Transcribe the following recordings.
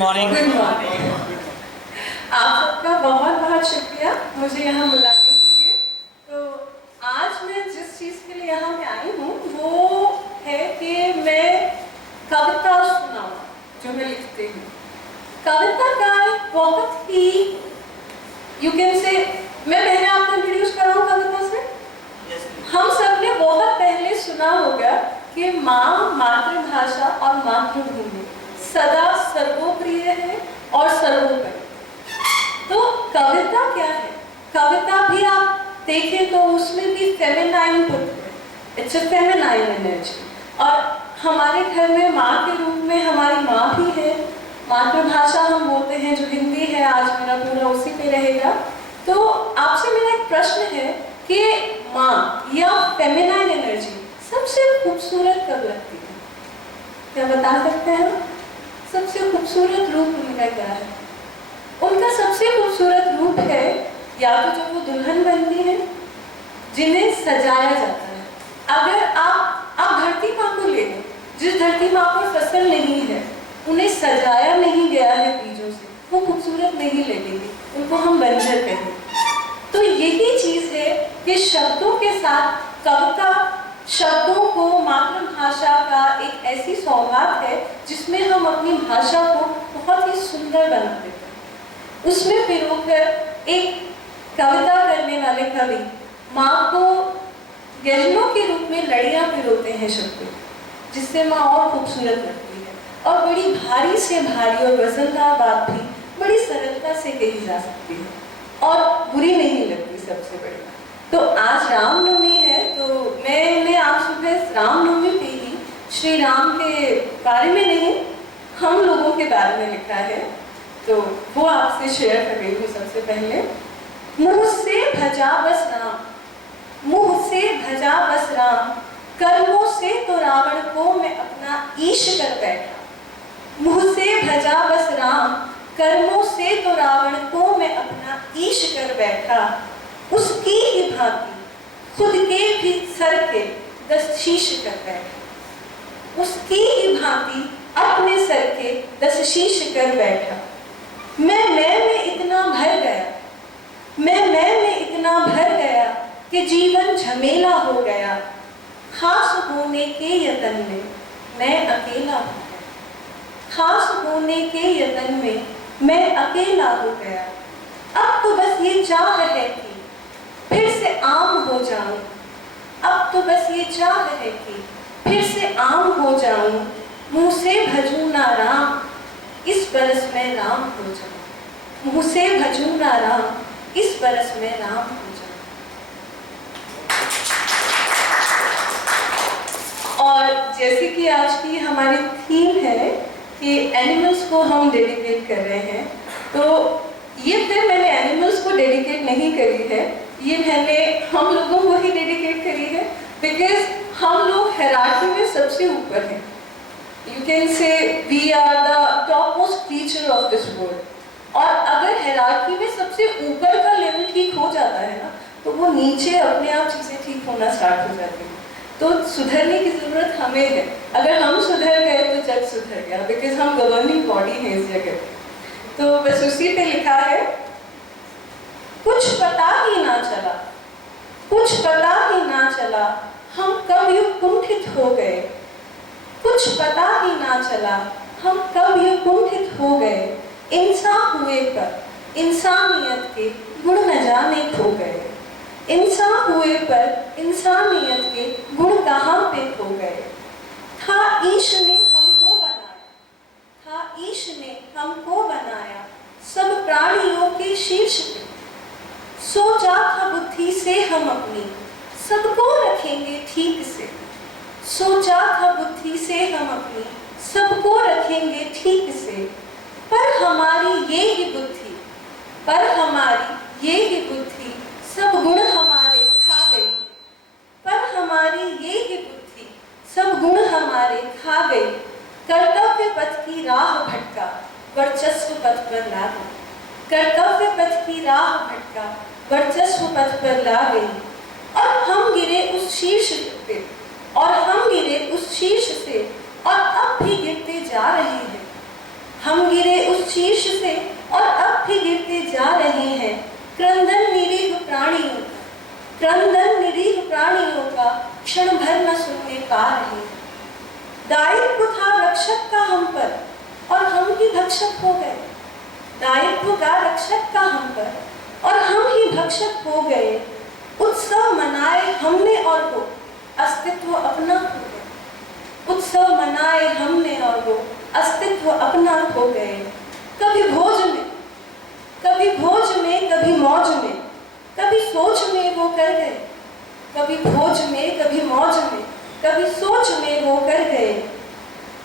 Morning. Good morning. आप सबका बहुत बहुत शुक्रिया मुझे यहाँ बुलाने के लिए। तो आज मैं जिस चीज़ के लिए यहाँ पे आई हूँ वो है कि मैं कविता सुनाऊँ जो मैं लिखती हूँ। कविता का एक बहुत ही यू कैन से मैं पहले आपको इंट्रोड्यूस कराऊँ कविता से। हम सब ने बहुत पहले सुना होगा कि माँ मातृभाषा और मातृभूमि सदा सर्वोप्रिय है और सर्वोपरि। तो कविता क्या है? कविता भी आप देखें तो उसमें भी फेमिनाइन बुक है, इट्स अ फेमिनाइन एनर्जी। और हमारे घर में माँ के रूप में हमारी माँ भी है। मातृभाषा हम बोलते हैं जो हिंदी है, आज मेरा पूरा उसी पे रहेगा। तो आपसे मेरा एक प्रश्न है कि माँ या फेमिनाइन एनर्जी सबसे खूबसूरत कब लगती है? क्या बता सकते हैं? सबसे खूबसूरत रूप उनका क्या है? उनका सबसे खूबसूरत रूप है या तो जब वो दुल्हन बनती है, जिन्हें सजाया जाता है। अगर आप धरती माँ को ले लो, जिस धरती माँ पर फसल नहीं है, उन्हें सजाया नहीं गया है बीजों से, वो खूबसूरत नहीं लगेगी, उनको हम बंजर कहेंगे। तो यही चीज है कि शब्दों के साथ कविता शब्दों को मातृभाषा का एक ऐसी सौगात है जिसमें हम अपनी भाषा को बहुत ही सुंदर बना देते हैं। उसमें पिरोकर एक कविता करने वाले कवि माँ को गहनों के रूप में लड़ियाँ पिरोते हैं शब्दों, जिससे माँ और खूबसूरत लगती है और बड़ी भारी से भारी और वजनदार बात भी बड़ी सरलता से कही जा सकती है और बुरी नहीं लगती। सबसे बड़ी तो आज रामनवमी है, तो मैंने आज सुबह रामनवमी पे ही श्री राम के बारे में नहीं, हम लोगों के बारे में लिखा है, तो वो आपसे शेयर कर रही हूँ। सबसे पहले, मुँह से भजा बस राम, मुँह से भजा बस राम, कर्मों से तो रावण को मैं अपना ईश कर बैठा। मुँह से भजा बस राम, कर्मों से तो रावण को मैं अपना ईश कर बैठा। उसकी ही भांति खुद के भी सर के 10 शीश कर बैठा। उसकी ही भांति अपने सर के 10 शीश कर बैठा। मैं में इतना भर गया, मैं में इतना भर गया कि जीवन झमेला हो गया। खास होने के यतन में मैं अकेला हो गया, खास होने के यतन में मैं अकेला हो गया। अब तो बस ये चाह है कि फिर से आम हो जाऊं, अब तो बस ये चाह है कि फिर से आम हो जाऊं। मुँह से भजूं ना राम, इस बरस में राम हो जाऊं। मुँह से भजूं ना राम, इस बरस में राम हो जाऊं। और जैसे कि आज की हमारी थीम है कि एनिमल्स को हम डेडिकेट कर रहे हैं, तो ये फिर मैंने एनिमल्स को डेडिकेट नहीं करी है, ये मैंने हम लोगों को ही डेडिकेट करी है, बिकॉज हम लोग हायरार्की में सबसे ऊपर हैं। You can say we are the top most creature of this world. और अगर हायरार्की में सबसे ऊपर का लेवल ठीक हो जाता है ना, तो वो नीचे अपने आप चीज़ें ठीक होना स्टार्ट हो जाती हैं। तो सुधरने की ज़रूरत हमें है। अगर हम सुधर गए तो जग सुधर गया, बिकॉज हम गवर्निंग बॉडी हैं इस जगह। तो बस उसी पे लिखा है, कुछ पता ही ना चला, कुछ पता ही ना चला, हम कब यूं कुंठित हो गए। कुछ पता ही ना चला, हम कब यूं कुंठित हो गए। इंसान हुए पर इंसानियत के गुण न जाने खो गए। इंसान हुए पर इंसानियत के गुण कहाँ पे खो गए। था ईश ने हमको बनाया, था ईश ने हमको बनाया, सब प्राणियों के शीर्ष पे। सोचा था बुद्धि से हम अपनी सबको रखेंगे ठीक से। सोचा था बुद्धि से हम अपनी सबको रखेंगे ठीक से। पर हमारी ये ही बुद्धि, पर हमारी ये ही बुद्धि सब गुण हमारे खा गई। पर हमारी ये ही बुद्धि सब गुण हमारे खा गई। कर्तव्य पथ की राह भटका, वर्चस्व पथ पर ला गई। कर्तव्य पथ की राह भटका, वर्चस्व पथ पर ला गई। और हम गिरे उस शीर्ष पे, और हम गिरे उस शीर्ष से, और अब भी गिरते जा रहे हैं। हम गिरे उस शीर्ष से और अब भी गिरते जा रहे हैं। क्रंदन निरीह प्राणियों का, क्रंदन निरीह प्राणियों का क्षण भर न सुनने पा रहे। दायित्व था रक्षक का हम पर और हम ही भक्षक हो गए। दायित्व का रक्षक का हम पर और हम ही भक्षक हो गए। उत्सव मनाए हमने और वो अस्तित्व अपना खो गए। उत्सव मनाए हमने और वो अस्तित्व अपना खो गए। कभी भोज में, कभी भोज में, कभी मौज में, कभी सोच में वो कर गए। कभी भोज में, कभी मौज में, कभी सोच में वो कर गए।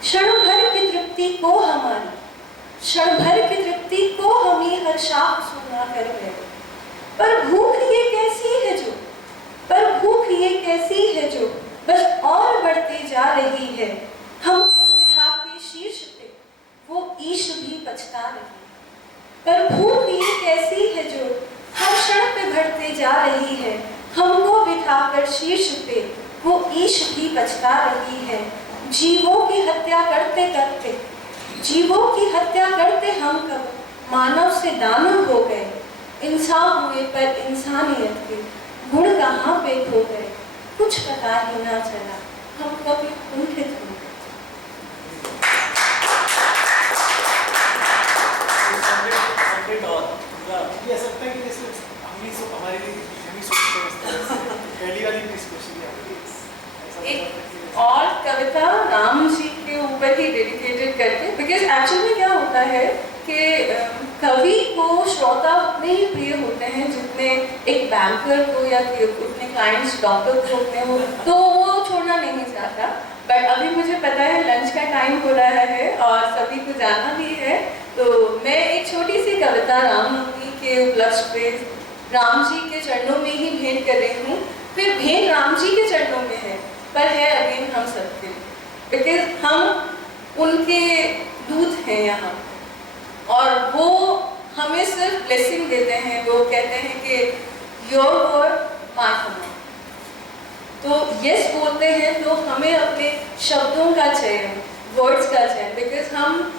क्षण भर की तृप्ति को हमारी, क्षण भर की तृप्ति को हम ही हर शाख सुना कर गए। पर भूख ये कैसी है जो, पर भूख ये कैसी है जो बस और बढ़ती जा रही है। हमको बिठा के शीर्ष पे वो ईश भी पछता रही। पर भूख ये कैसी है जो हर क्षण पे बढ़ते जा रही है। हमको बिठाकर शीर्ष पे वो ईश भी पछता रही है। जीवों की हत्या करते करते, जीवों की हत्या करते हम कब मानव से दानव हो गए। इंसान हुए पर इंसानियत के गुण कहाँ पे खो गए। कुछ पता ही ना चला हम कभी कुंठित हो गए। ये सकता है कि जैसे हमारी पहली वाली एक और कविता राम जी के ऊपर ही डेडिकेटेड करके, बिकॉज एक्चुअली में क्या होता है कि कवि को श्रोता उतने ही प्रिय होते हैं जितने एक बैंकर को या उतने क्लाइंट्स डॉक्टर को उतने हो, तो वो छोड़ना नहीं चाहता। बट अभी मुझे पता है लंच का टाइम हो रहा है और सभी को जाना भी है, तो मैं एक छोटी सी कविता रामनवमी के उपलक्ष्य पे राम जी के चरणों में ही भेंट कर रही हूँ। फिर भेंट राम जी के चरणों में है, पर है अगेन हम सबके, बिकॉज हम उनके दूत हैं यहाँ और वो हमें सिर्फ ब्लेसिंग देते हैं। वो कहते हैं कि योर वर्ड माय कमांड। तो यस बोलते हैं तो हमें अपने शब्दों का चयन, वर्ड्स का चयन, बिकॉज हम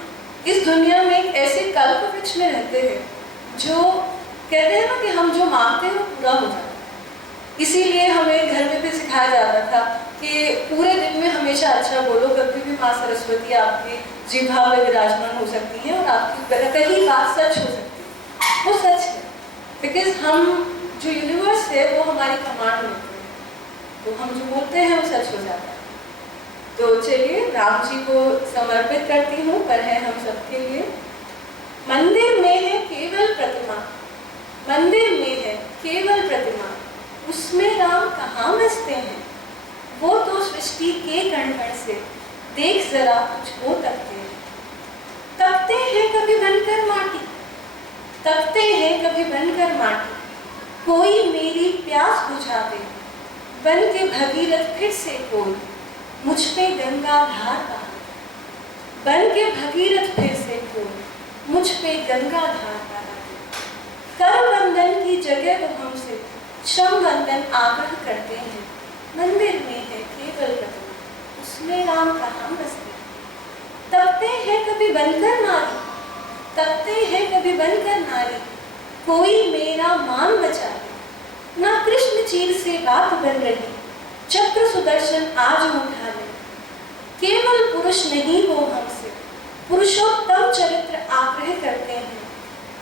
इस दुनिया में एक ऐसे कल्प वृक्ष में रहते हैं जो कहते हैं ना कि हम जो मांगते हैं वो पूरा हो जाता है। इसीलिए हमें घर में भी सिखाया जाता था कि पूरे दिन में हमेशा अच्छा बोलो, कभी भी माँ सरस्वती आपकी जिह्वा में विराजमान हो सकती हैं और आपकी कहीं बात सच हो सकती है। वो सच है, बिकॉज हम जो यूनिवर्स है वो हमारी कमांड में है, तो हम जो बोलते हैं वो सच हो जाता है। तो चलिए राम जी को समर्पित करती हूँ, पर है हम सबके लिए। मंदिर में है केवल प्रतिमा, मंदिर में है केवल प्रतिमा, उसमें राम कहाँ बसते हैं। वो तो सृष्टि के कण कण से देख जरा तुझको तकते हैं। तकते हैं कभी बनकर माटी, तकते हैं कभी बनकर माटी, कोई मेरी प्यास बुझा दे। बन के भगीरथ फिर से कोई मुझ पे गंगा धार बहा, बन के भगीरथ फिर से कोई मुझ पे गंगा धार बहा। कर वंदन की जगह वो हमसे श्रम वंदन आग्रह करते हैं। मंदिर में है केवल प्रतिमा, उसमें राम कहाँ बसते। तकते हैं कभी बनकर नारी, तकते हैं कभी बनकर नारी, कोई मेरा मान बचा ले। ना कृष्ण चीर से बात बन रही, चक्र सुदर्शन आज उठा ले। केवल पुरुष नहीं वो हमसे पुरुषोत्तम चरित्र आग्रह करते हैं।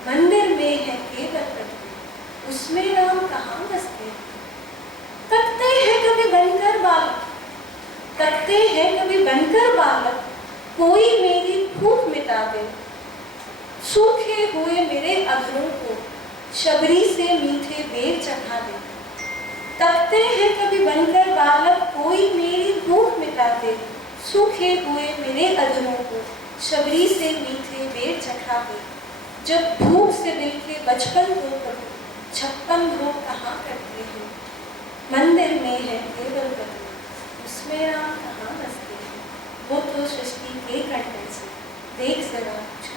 मंदिर में है केवल प्रतिमा, उसमें राम कहाँ बसते। तकते हैं कभी बनकर बालक, तकते हैं कभी बनकर बालक, कोई मेरी भूख मिटा दे। सूखे हुए मेरे अधरों को शबरी से मीठे बेर चढ़ा दे। तकते हैं कभी बनकर बालक, कोई मेरी भूख मिटा दे। सूखे हुए मेरे अधरों को शबरी से मीठे बेर चढ़ा दे। जब भूख से बिलखे बचपन को कभी 56 लोग कहाँ करते हैं। मंदिर में है केवल प्रतिमा, उसमें राम कहाँ बसते हैं। वो तो सृष्टि के कण कण से देख जरा कुछ